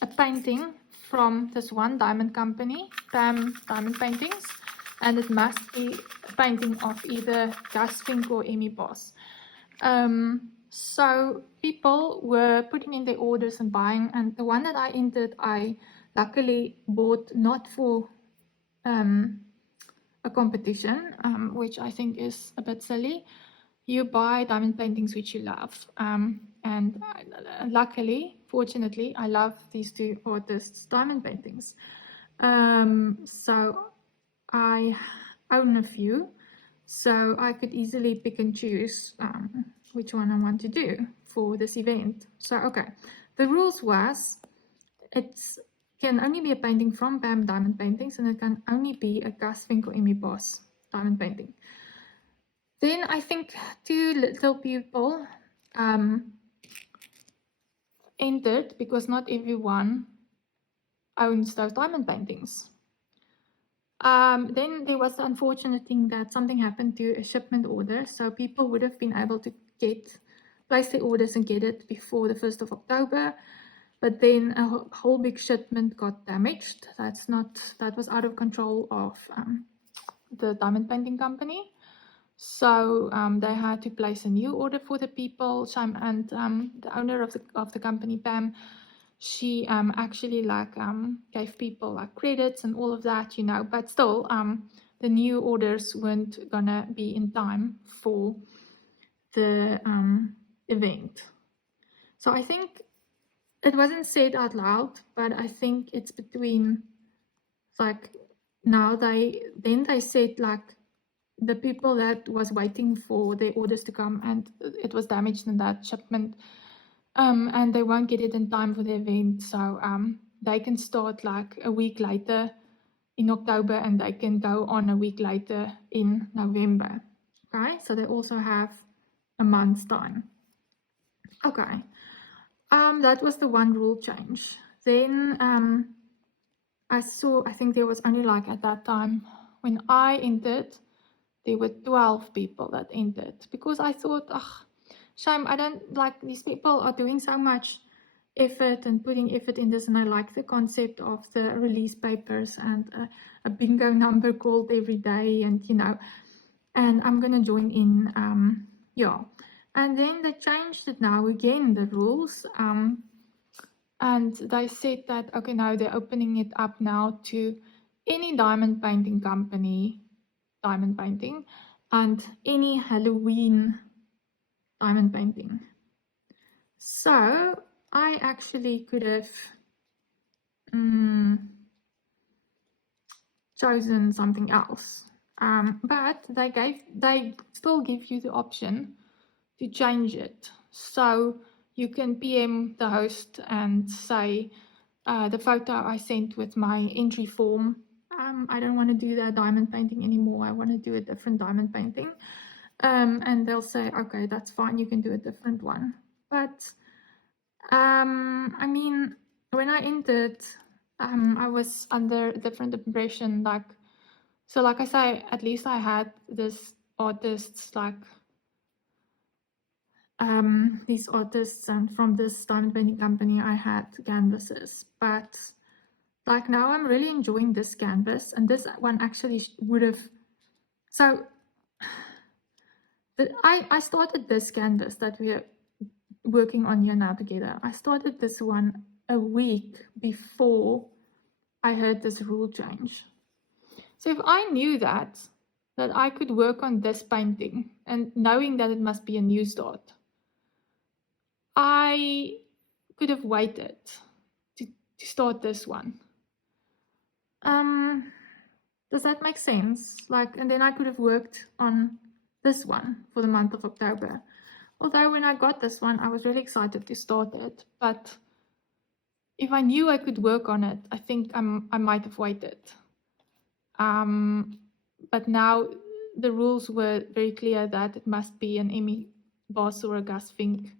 a painting from this one diamond company, Diamond Paintings, and it must be a painting of either Gus Fink or Emmy Boss. So people were putting in their orders and buying, and the one that I entered, I luckily bought not for a competition, which I think is a bit silly. You buy diamond paintings which you love, and luckily, fortunately, I love these two artists' diamond paintings. So I own a few, so I could easily pick and choose which one I want to do for this event. So okay, the rules was it can only be a painting from BAM Diamond Paintings, and it can only be a Gus Fink or Emmy Boss diamond painting. Then I think too little people entered because not everyone owns those diamond paintings. Then there was the unfortunate thing that something happened to a shipment order, so people would have been able to place their orders and get it before the 1st of October, but then a whole big shipment got damaged. That was out of control of the diamond painting company. So they had to place a new order for the people. And the owner of the company, Pam, she actually gave people credits and all of that, but still the new orders weren't gonna be in time for the event. So I think it wasn't said out loud, but I think it's between now they said the people that was waiting for their orders to come and it was damaged in that shipment, and they won't get it in time for the event, so they can start a week later in October and they can go on a week later in November. Okay, so they also have a month's time. Okay, that was the one rule change. Then I think there was only at that time when I entered, there were 12 people that entered because I thought, shame, I don't these people are doing so much effort and putting effort in this, and I like the concept of the release papers and a bingo number called every day, and and I'm gonna join in. And then they changed it now again, the rules, and they said that okay, now they're opening it up now to any diamond painting company, diamond painting, and any Halloween diamond painting. So I actually could have chosen something else, but they still give you the option to change it. So you can PM the host and say the photo I sent with my entry form, I don't want to do that diamond painting anymore, I want to do a different diamond painting, and they'll say okay, that's fine, you can do a different one. But I mean, when I entered, I was under a different impression, so like I say, at least I had this artists these artists, and from this diamond painting company I had canvases, but now I'm really enjoying this canvas, and this one actually would have, so I started this canvas that we are working on here now together. I started this one a week before I heard this rule change. So if I knew that I could work on this painting and knowing that it must be a new start, I could have waited to start this one. Does that make sense? Like, and then I could have worked on this one for the month of October. Although when I got this one, I was really excited to start it. But if I knew I could work on it, I think I might have waited. But now the rules were very clear that it must be an Emmy Boss or a Gus Fink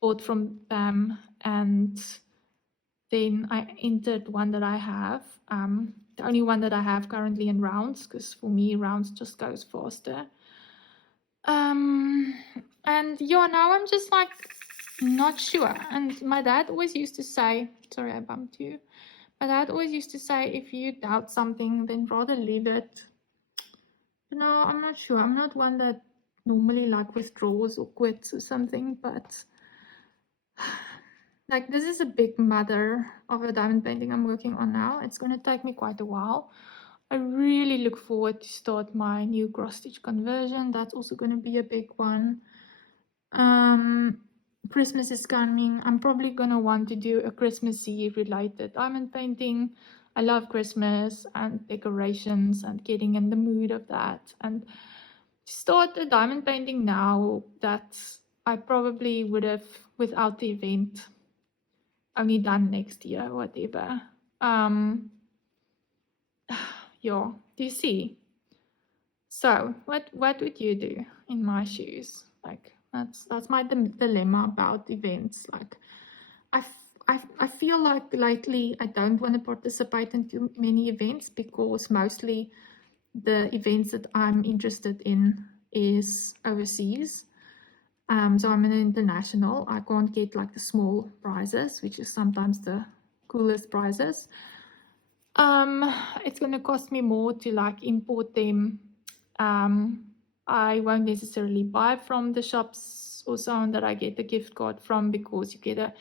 bought from them, and then I entered one that I have, the only one that I have currently in rounds, because for me rounds just goes faster. And yeah, now I'm just like not sure. And my dad always used to say, sorry I bumped you, my dad always used to say, if you doubt something, then rather leave it. No, I'm not sure. I'm not one that normally like withdraws or quits or something, but like this is a big mother of a diamond painting I'm working on now. It's going to take me quite a while. I really look forward to start my new cross stitch conversion. That's also going to be a big one. Christmas is coming. I'm probably going to want to do a Christmassy related diamond painting. I love Christmas and decorations and getting in the mood of that. And to start a diamond painting now that I probably would have, without the event, only done next year or whatever. Yeah, do you see? So what would you do in my shoes? Like that's my dilemma about events. Like I feel like lately I don't want to participate in too many events because mostly the events that I'm interested in is overseas. So I'm an international. I can't get like the small prizes, which is sometimes the coolest prizes. It's going to cost me more to like import them. I won't necessarily buy from the shops or someone that I get a gift card from, because you get a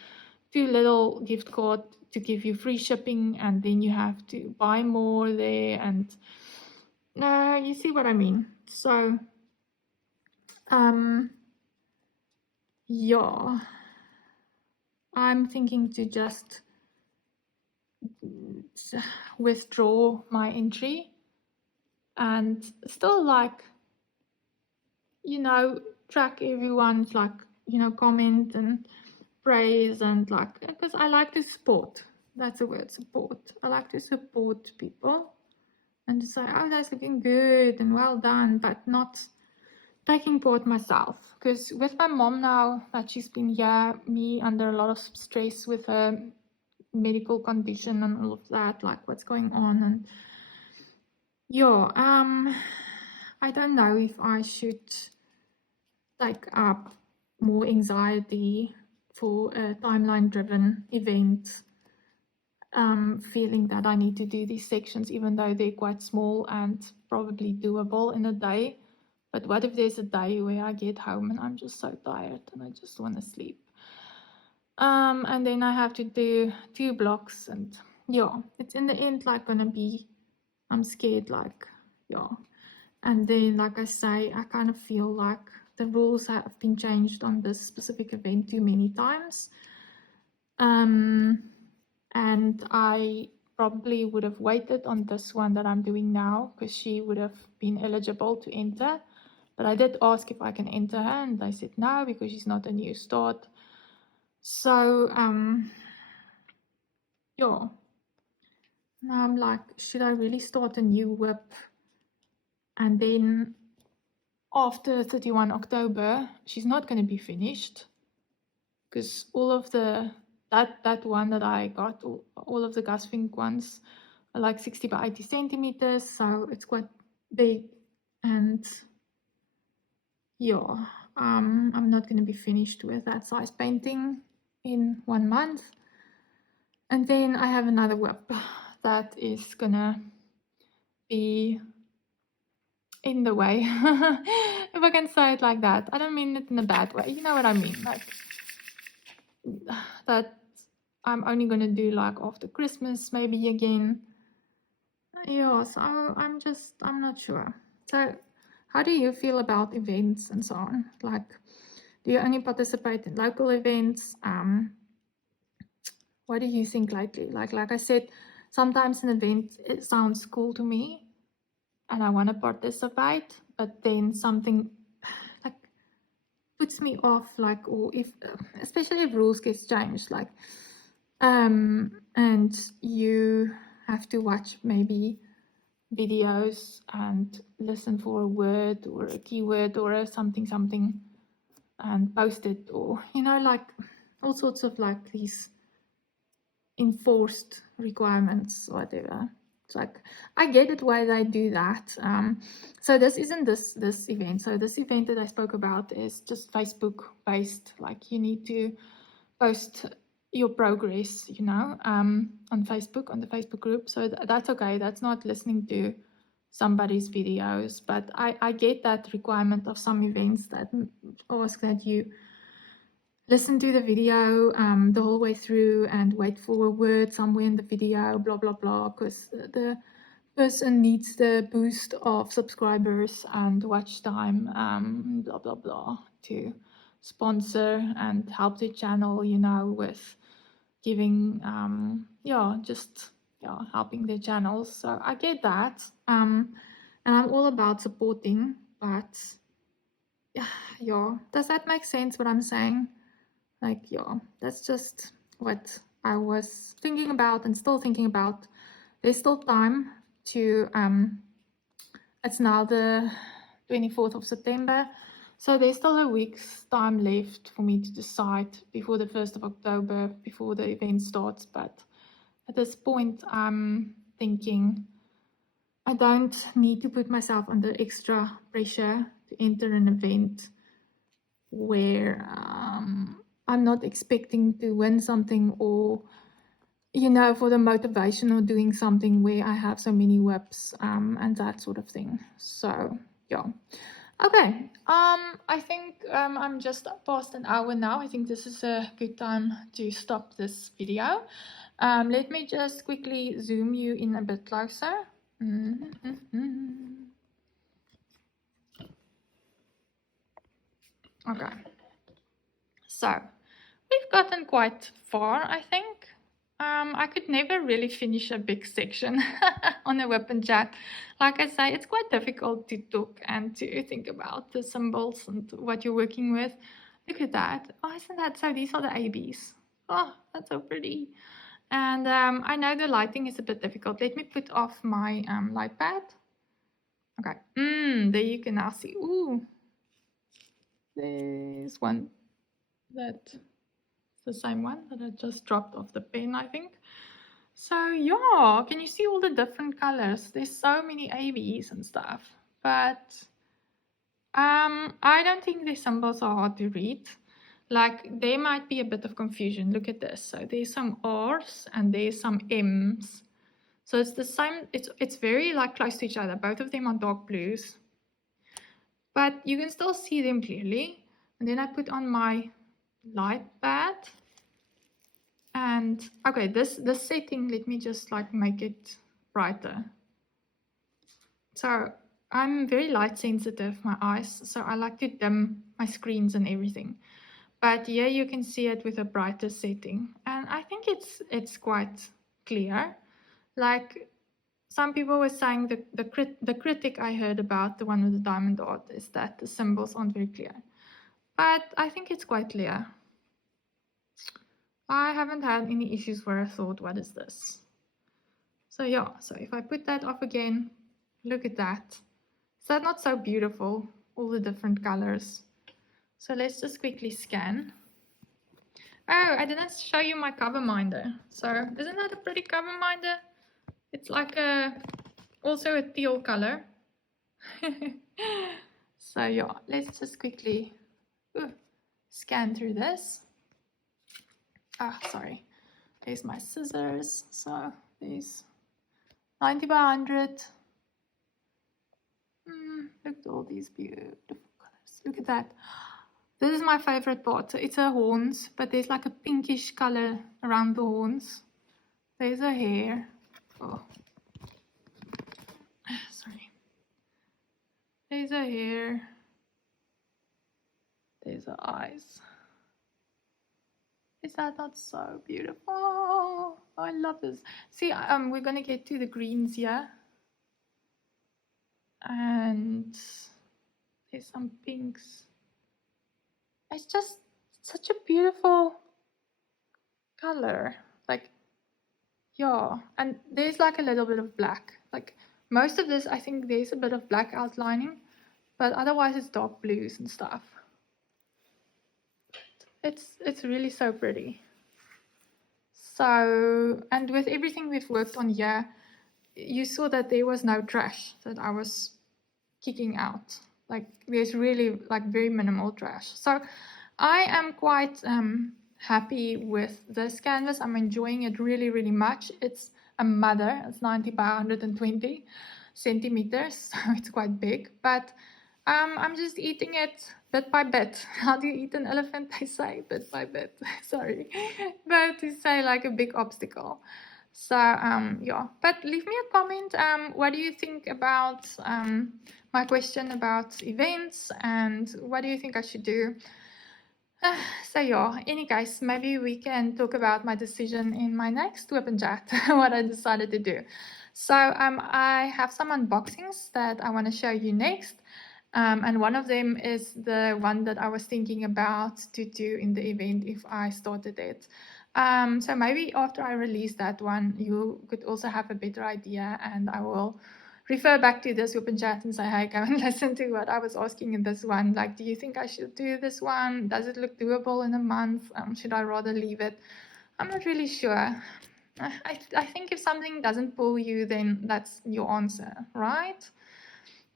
too little gift card to give you free shipping, and then you have to buy more there, and you see what I mean. So yeah, I'm thinking to just withdraw my entry and still like, you know, track everyone's like, you know, comment and praise, and like, because I like to support. That's the word, support. I like to support people and to say, oh, that's looking good and well done, but not taking part myself. Because with my mom now that she's been here, me under a lot of stress with her medical condition and all of that, like what's going on, and yeah, I don't know if I should take up more anxiety for a timeline driven event, feeling that I need to do these sections even though they're quite small and probably doable in a day. But what if there's a day where I get home and I'm just so tired and I just want to sleep? And then I have to do 2 blocks, and yeah, it's in the end like gonna be, I'm scared, like, yeah. And then, like I say, I kind of feel like the rules have been changed on this specific event too many times. And I probably would have waited on this one that I'm doing now, because she would have been eligible to enter. But I did ask if I can enter her, and they said no, because she's not a new start. So, yeah. Now I'm like, should I really start a new WIP? And then after 31 October, she's not going to be finished, because all of that one that I got, all of the Gus Fink ones are like 60 by 80 centimeters, so it's quite big. And yeah, I'm not going to be finished with that size painting in 1 month. And then I have another WIP that is gonna be in the way, if I can say it like that. I don't mean it in a bad way, you know what I mean, like that I'm only going to do like after Christmas, maybe again. Yeah, so I'm not sure. So how do you feel about events and so on? Like, do you only participate in local events? What do you think lately? Like I said, sometimes an event, it sounds cool to me and I want to participate, but then something like puts me off, like, or if especially if rules gets changed, like and you have to watch maybe videos and listen for a word or a keyword or a something and post it, or like all sorts of like these enforced requirements or whatever. It's like I get it why they do that. So this isn't this event. So this event that I spoke about is just Facebook based. Like you need to post your progress, on Facebook, on the Facebook group. So that's okay. That's not listening to somebody's videos. But I get that requirement of some events that ask that you listen to the video the whole way through and wait for a word somewhere in the video, blah, blah, blah, because the person needs the boost of subscribers and watch time, blah, blah, blah, to sponsor and help the channel, with giving, helping the channels. So I get that. And I'm all about supporting, but yeah, does that make sense what I'm saying? Like, yeah, that's just what I was thinking about and still thinking about. There's still time to, it's now the 24th of September. So there's still a week's time left for me to decide before the 1st of October, before the event starts. But at this point, I'm thinking I don't need to put myself under extra pressure to enter an event where I'm not expecting to win something, or for the motivation of doing something where I have so many WIPs and that sort of thing. So yeah, okay. I think I'm just past an hour now. I think this is a good time to stop this video. Let me just quickly zoom you in a bit closer. Okay. So, we've gotten quite far, I think. I could never really finish a big section on a WIP Chat. Like I say, it's quite difficult to talk and to think about the symbols and what you're working with. Look at that. Oh, isn't that so? These are the ABs. Oh, that's so pretty. And I know the lighting is a bit difficult. Let me put off my light pad. Okay. There you can now see. Ooh, there's one that the same one that I just dropped off the pen, I think. So yeah, can you see all the different colors? There's so many ABs and stuff, but I don't think the symbols are hard to read. Like there might be a bit of confusion. Look at this. So there's some R's and there's some M's. So it's the same. It's very like close to each other. Both of them are dark blues, but you can still see them clearly. And then I put on my light pad. And okay, this setting, let me just like make it brighter. So I'm very light sensitive, my eyes, so I like to dim my screens and everything. But here you can see it with a brighter setting, and I think it's quite clear. Like some people were saying, the critic I heard about the one with the diamond dot is that the symbols aren't very clear, but I think it's quite clear. I haven't had any issues where I thought, what is this? So yeah, so if I put that off again, look at that. Is that not so beautiful? All the different colors. So let's just quickly scan. Oh, I didn't show you my cover minder. So isn't that a pretty cover minder? It's like also a teal color. So yeah, let's just quickly scan through this. Ah, sorry. There's my scissors. So there's 90 by 100. Look at all these beautiful colors. Look at that. This is my favorite part. So it's her horns, but there's like a pinkish color around the horns. There's her hair. Oh, sorry. There's her hair. There's her eyes. Is that not so beautiful? Oh, I love this. See, we're gonna get to the greens here. And there's some pinks. It's just such a beautiful color. Like, yeah. And there's like a little bit of black. Like, most of this, I think there's a bit of black outlining, but otherwise it's dark blues and stuff. It's really so pretty. So, and with everything we've worked on here, you saw that there was no trash that I was kicking out. Like, there's really like very minimal trash. So I am quite happy with this canvas. I'm enjoying it really, really much. It's a mother. It's 90 by 120 centimeters, so it's quite big, but I'm just eating it bit by bit. How do you eat an elephant? They say bit by bit. Sorry, but to say like a big obstacle. So yeah, but leave me a comment. What do you think about my question about events, and what do you think I should do? So yeah, any case, maybe we can talk about my decision in my next WIP Chat, what I decided to do. So I have some unboxings that I want to show you next. And one of them is the one that I was thinking about to do in the event if I started it. So maybe after I release that one, you could also have a better idea, and I will refer back to this WIP Chat and say, hey, go and listen to what I was asking in this one. Like, do you think I should do this one? Does it look doable in a month? Should I rather leave it? I'm not really sure. I think if something doesn't pull you, then that's your answer, right?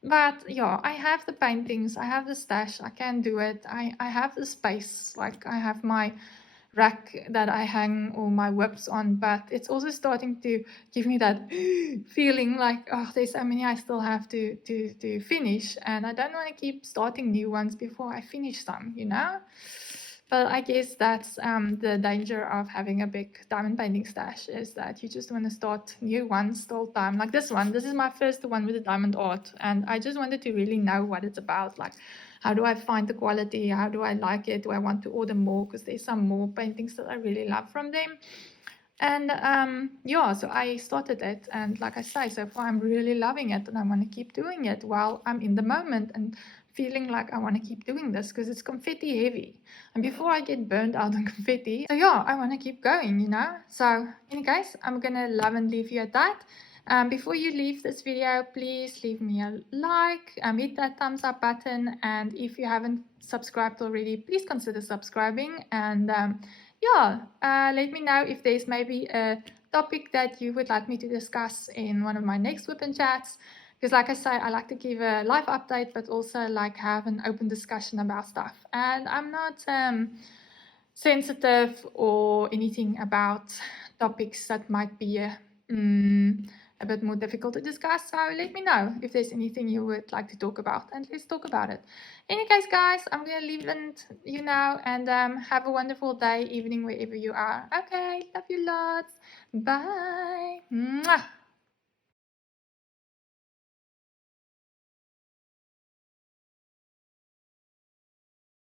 But yeah, I have the paintings, I have the stash, I can do it. I have the space, like I have my rack that I hang all my WIPs on, but it's also starting to give me that feeling like, oh, there's so many I still have to finish, and I don't want to keep starting new ones before I finish some, you know? But I guess that's the danger of having a big diamond painting stash, is that you just want to start new ones all the time. Like this one, this is my first one with the diamond art, and I just wanted to really know what it's about. Like, how do I find the quality? How do I like it? Do I want to order more? Because there's some more paintings that I really love from them. And yeah, so I started it, and like I say, so far I'm really loving it, and I want to keep doing it while I'm in the moment and feeling like I want to keep doing this because it's confetti heavy. And before I get burned out on confetti, so yeah, I want to keep going, you know. So any case, I'm gonna love and leave you at that. Before you leave this video, please leave me a like, hit that thumbs up button, and if you haven't subscribed already, please consider subscribing. And yeah, let me know if there's maybe a topic that you would like me to discuss in one of my next WIP Chats. Because like I say, I like to give a live update, but also like have an open discussion about stuff. And I'm not sensitive or anything about topics that might be a bit more difficult to discuss. So let me know if there's anything you would like to talk about, and let's talk about it. In any case, guys, I'm going to leave it you now, and have a wonderful day, evening, wherever you are. Okay, love you lots. Bye. Mwah.